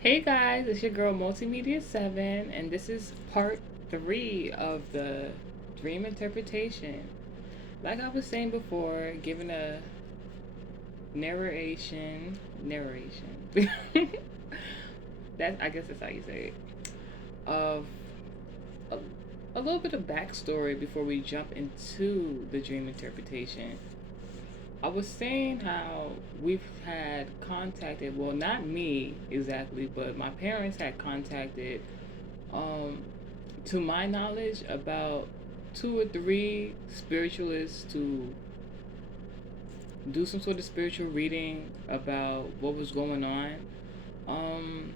Hey guys, it's your girl Multimedia 7, and this is part 3 of the dream interpretation. Like I was saying before, giving a narration, I guess that's how you say it, of a, a little bit of backstory before we jump into the dream interpretation. I was saying how we've had contacted, well, not me exactly, but my parents had contacted, um, to my knowledge, about two or three spiritualists to do some sort of spiritual reading about what was going on. Um,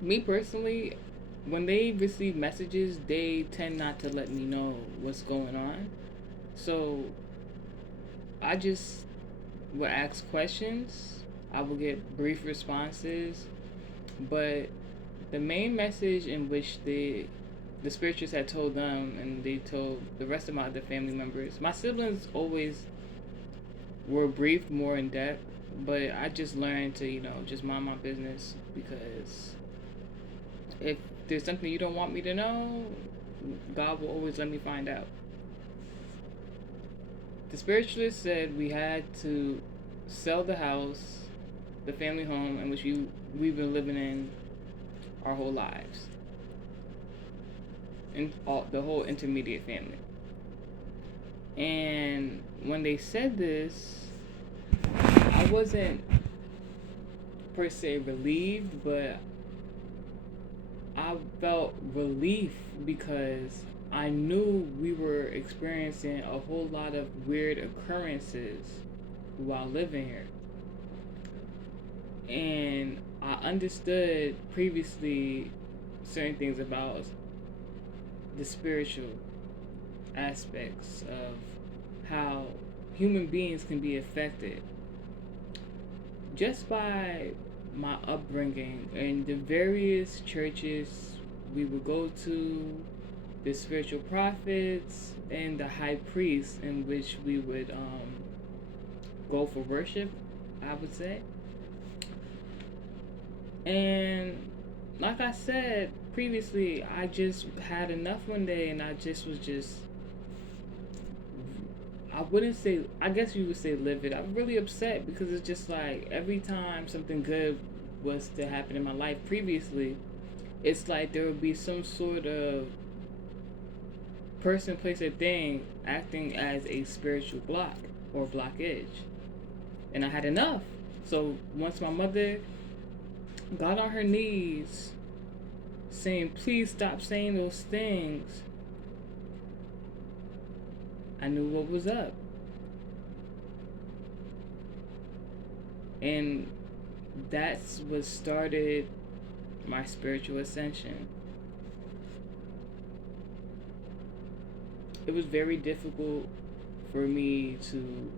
Me personally, when they receive messages, they tend not to let me know what's going on. So I just will ask questions. I will get brief responses, but the main message in which the spiritualists had told them and they told the rest of my other family members, my siblings always were briefed more in depth, but I just learned to just mind my business, because if there's something you don't want me to know, God will always let me find out. The spiritualist said we had to sell the house, the family home in which we've been living in our whole lives, and all the whole intermediate family. And when they said this, I wasn't per se relieved, but I felt relief because I knew we were experiencing a whole lot of weird occurrences while living here. And I understood previously certain things about the spiritual aspects of how human beings can be affected just by my upbringing and the various churches we would go to, the spiritual prophets, and the high priest in which we would go for worship, I would say. And like I said previously, I just had enough one day, and I just was just, I wouldn't say, I guess you would say livid. I'm really upset because it's just like every time something good was to happen in my life previously, it's like there would be some sort of person, place, or thing acting as a spiritual block or blockage. And I had enough. So once my mother got on her knees saying, please stop saying those things, I knew what was up. And that's what started my spiritual ascension. It was very difficult for me to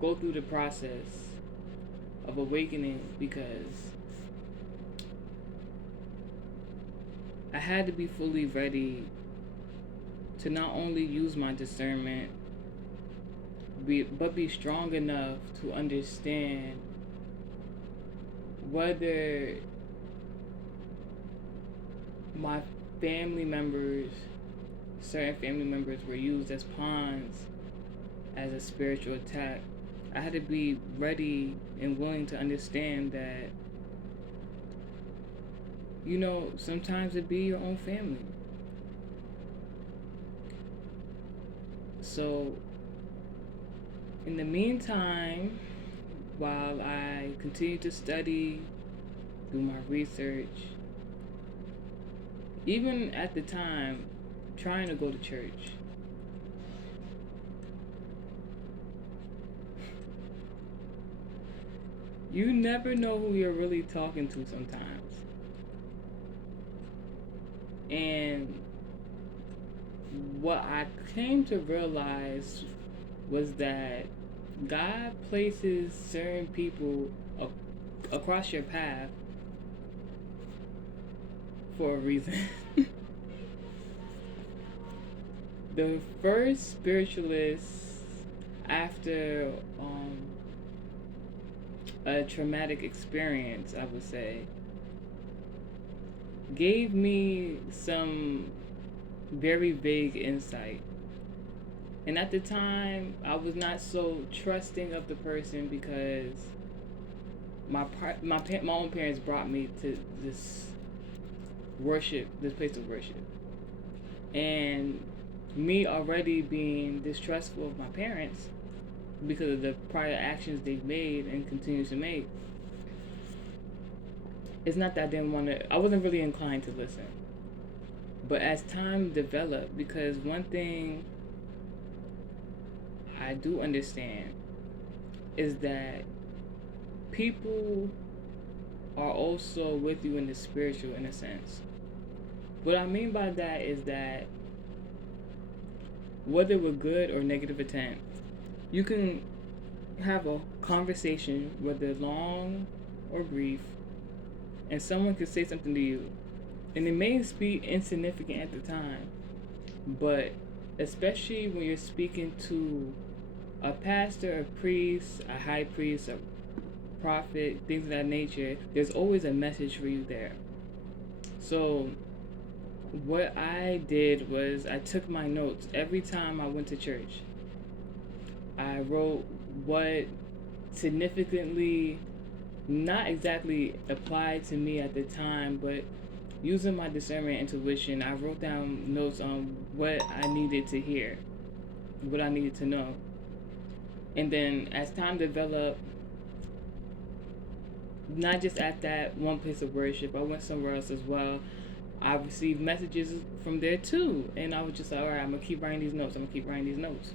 go through the process of awakening because I had to be fully ready to not only use my discernment, but be strong enough to understand whether my family members, certain family members, were used as pawns as a spiritual attack. I had to be ready and willing to understand that, sometimes it be your own family. So, in the meantime, while I continue to study, do my research, even at the time, trying to go to church, you never know who you're really talking to sometimes. And what I came to realize was that God places certain people across your path for a reason. The first spiritualist after a traumatic experience, I would say, gave me some very vague insight. And at the time, I was not so trusting of the person because my own parents brought me to this place of worship, and me already being distrustful of my parents because of the prior actions they've made and continue to make. It's not that I didn't want to. I wasn't really inclined to listen. But as time developed, because one thing I do understand is that people are also with you in the spiritual, in a sense. What I mean by that is that whether with good or negative intent, you can have a conversation, whether long or brief, and someone could say something to you, and it may be insignificant at the time, but especially when you're speaking to a pastor, a priest, a high priest, a prophet, things of that nature, there's always a message for you there. So what I did was I took my notes every time I went to church. I wrote what significantly not exactly applied to me at the time, but using my discernment and intuition, I wrote down notes on what I needed to hear, what I needed to know. And then as time developed, not just at that one place of worship, I went somewhere else as well. I received messages from there too. And I was just like, all right, I'm going to keep writing these notes. I'm going to keep writing these notes.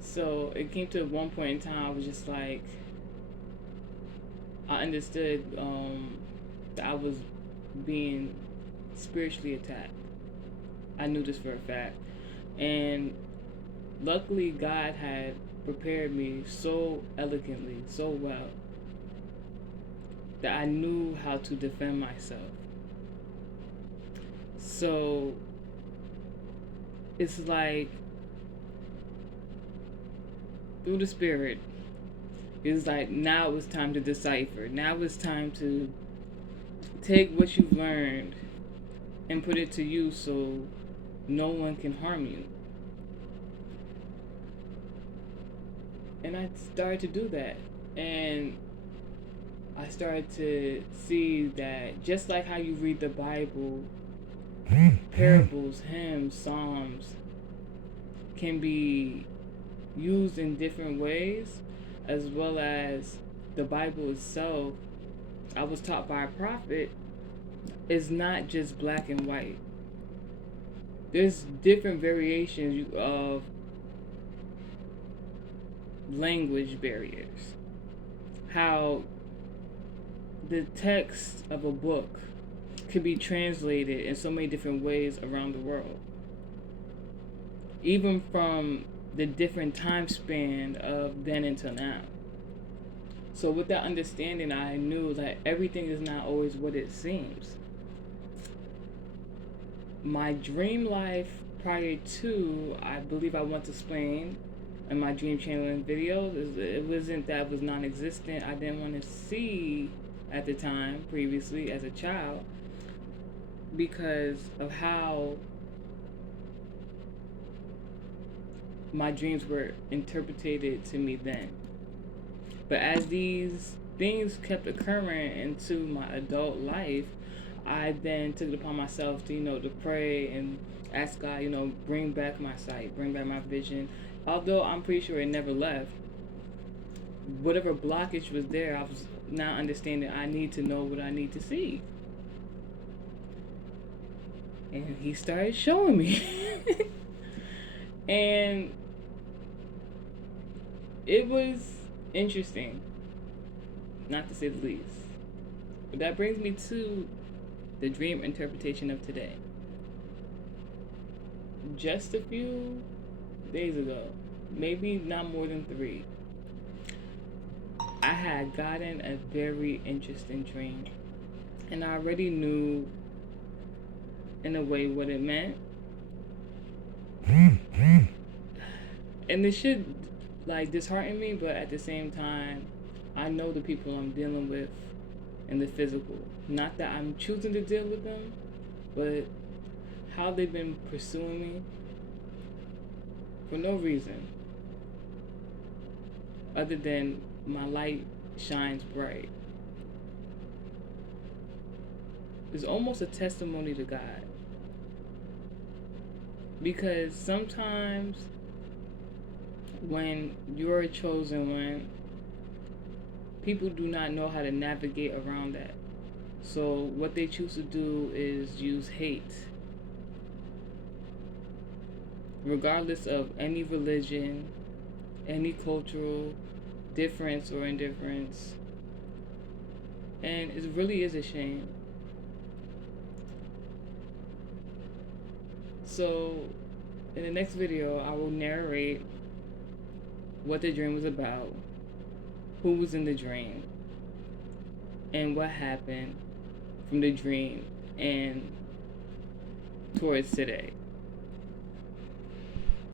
So it came to one point in time, I was just like, I understood that I was being spiritually attacked. I knew this for a fact. And luckily, God had prepared me so elegantly, so well, that I knew how to defend myself. So it's like through the spirit, it's like now it's time to decipher. Now it's time to take what you've learned and put it to use so no one can harm you. And I started to do that. And I started to see that just like how you read the Bible, parables, hymns, psalms can be used in different ways, as well as the Bible itself, I was taught by a prophet, is not just black and white. There's different variations of language barriers. How the text of a book can be translated in so many different ways around the world. Even from the different time span of then until now. So with that understanding, I knew that everything is not always what it seems. My dream life prior to, I believe I went to Spain in my dream channeling videos, it wasn't that it was non-existent. I didn't want to see at the time, previously, as a child, because of how my dreams were interpreted to me then. But as these things kept occurring into my adult life, I then took it upon myself to, to pray and ask God, bring back my sight, bring back my vision. Although I'm pretty sure it never left, whatever blockage was there, I was now understanding I need to know what I need to see. And he started showing me. And it was interesting, not to say the least. But that brings me to the dream interpretation of today. Just a few days ago, maybe not more than 3, I had gotten a very interesting dream. And I already knew, in a way, what it meant. And it should, dishearten me, but at the same time, I know the people I'm dealing with in the physical. Not that I'm choosing to deal with them, but how they've been pursuing me for no reason other than my light shines bright. It's almost a testimony to God. Because sometimes when you're a chosen one, people do not know how to navigate around that. So what they choose to do is use hate. Regardless of any religion, any cultural difference or indifference. And it really is a shame. So in the next video, I will narrate what the dream was about, who was in the dream, and what happened from the dream and towards today.